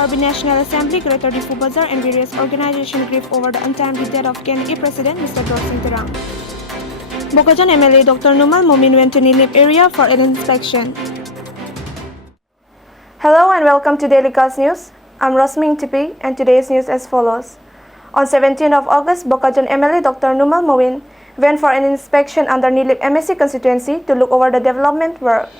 Karbi National Assembly, Greater Diffu Bazar and various organizations grieve over the untimely death of KNA President Mr. Dorsing Terang. Bukidnon MLA Dr. Numal Momin went to Nilip area for an inspection. Hello and welcome to Daily Cause News. I'm Rosming Tipi and today's news as follows. On 17th of August, Bukidnon MLA Dr. Numal Momin went for an inspection under Nilip MSC constituency to look over the development work.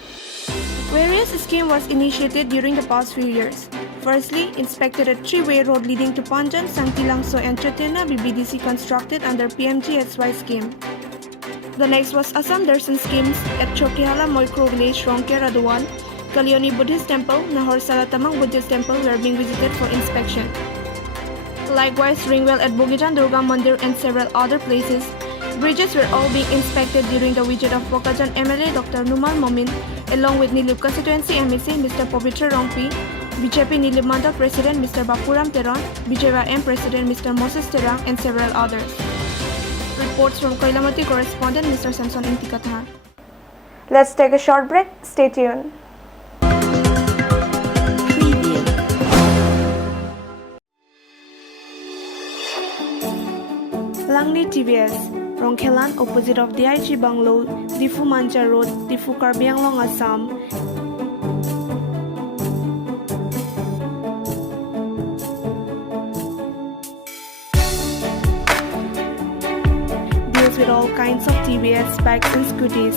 Various schemes was initiated during the past few years. Firstly, inspected a three-way road leading to Panjan, Sangtilangso and Chetena BBDC constructed under PMGSY scheme. The next was Assam Darshan schemes at Chokihala Moikro village, Rongke Raduan, Kalyoni Buddhist Temple, Nahor Salatamang Buddhist Temple were being visited for inspection. Likewise, Ringwell at Bukidnon Durga Mandir and several other places. Bridges were all being inspected during the visit of Bukidnon MLA Dr. Numal Momin, along with Nilip Constituency MSC Mr. Povitra Rongpi, BJP Nilip Mandal President Mr. Bapuram Teron, BJYM President Mr. Moses Terang, and several others. Reports from Koilamati correspondent Mr. Samson Intikathar. Let's take a short break. Stay tuned. Langni TVS, Rongkhelan opposite of DIG Banglo, Diffu Manja Road, Diffu Karbi Anglong, Assam. Deals with all kinds of TVS, bikes and scooties.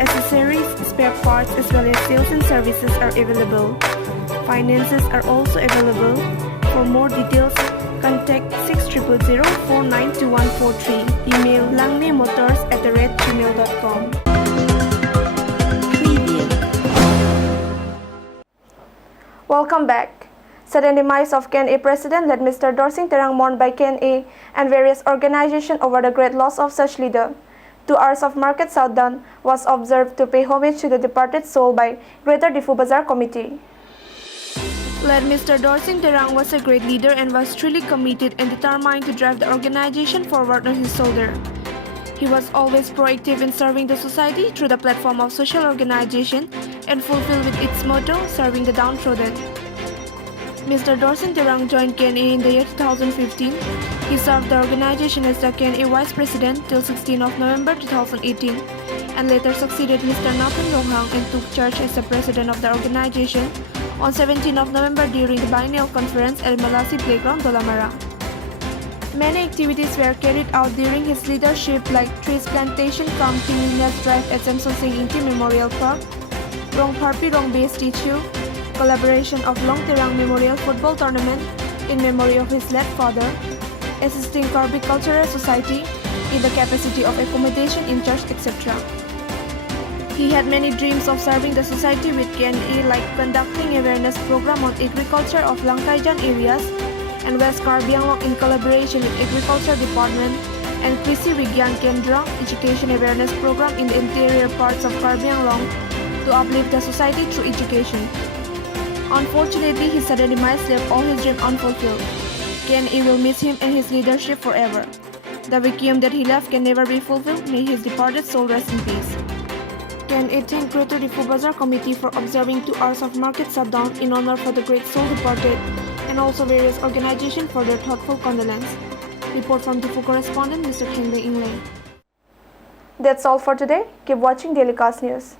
Accessories, spare parts as well as sales and services are available. Finances are also available. For more details, contact 6000-492143. Email langnemotors@gmail.com. Welcome back. Sudden demise of KNA President led Mr. Dorsing Terang mourned by KNA and various organizations over the great loss of such leader. 2 hours of market shutdown was observed to pay homage to the departed soul by Greater Diffu Bazar Committee. Led Mr. Dorsing Terang was a great leader and was truly committed and determined to drive the organization forward on his shoulder. He was always proactive in serving the society through the platform of social organization and fulfilled with its motto, serving the downtrodden. Mr. Dorsing Terang joined KNA in the year 2015. He served the organization as the KNA Vice President till 16 of November 2018 and later succeeded Mr. Nathan Ronghang and took charge as the President of the organization on 17 of November during the biennial conference at Malasi Playground, Dolamara. Many activities were carried out during his leadership like trees plantation, Cleanliness Drive at Samson Singhinti Memorial Park, Rong Parpi Rong Bay Statue, collaboration of Long Terang Memorial Football Tournament in memory of his late father, assisting Karbi Cultural Society in the capacity of accommodation in church, etc. He had many dreams of serving the society with KNA like conducting awareness program on agriculture of Langkaijan areas and West Karbi Anglong in collaboration with Agriculture Department and Krisi Vigyan Kendra education awareness program in the interior parts of Karbi Anglong to uplift the society through education. Unfortunately, his sudden demise left all his dreams unfulfilled. KNA will miss him and his leadership forever. The vacuum that he left can never be fulfilled. May his departed soul rest in peace. KNA thanked Greater Diffu Bazar Committee for observing 2 hours of market shutdown in honor for the great soul departed and also various organizations for their thoughtful condolence. Report from Diffu correspondent Mr. Kenley Inglay. That's all for today. Keep watching Daily Cause News.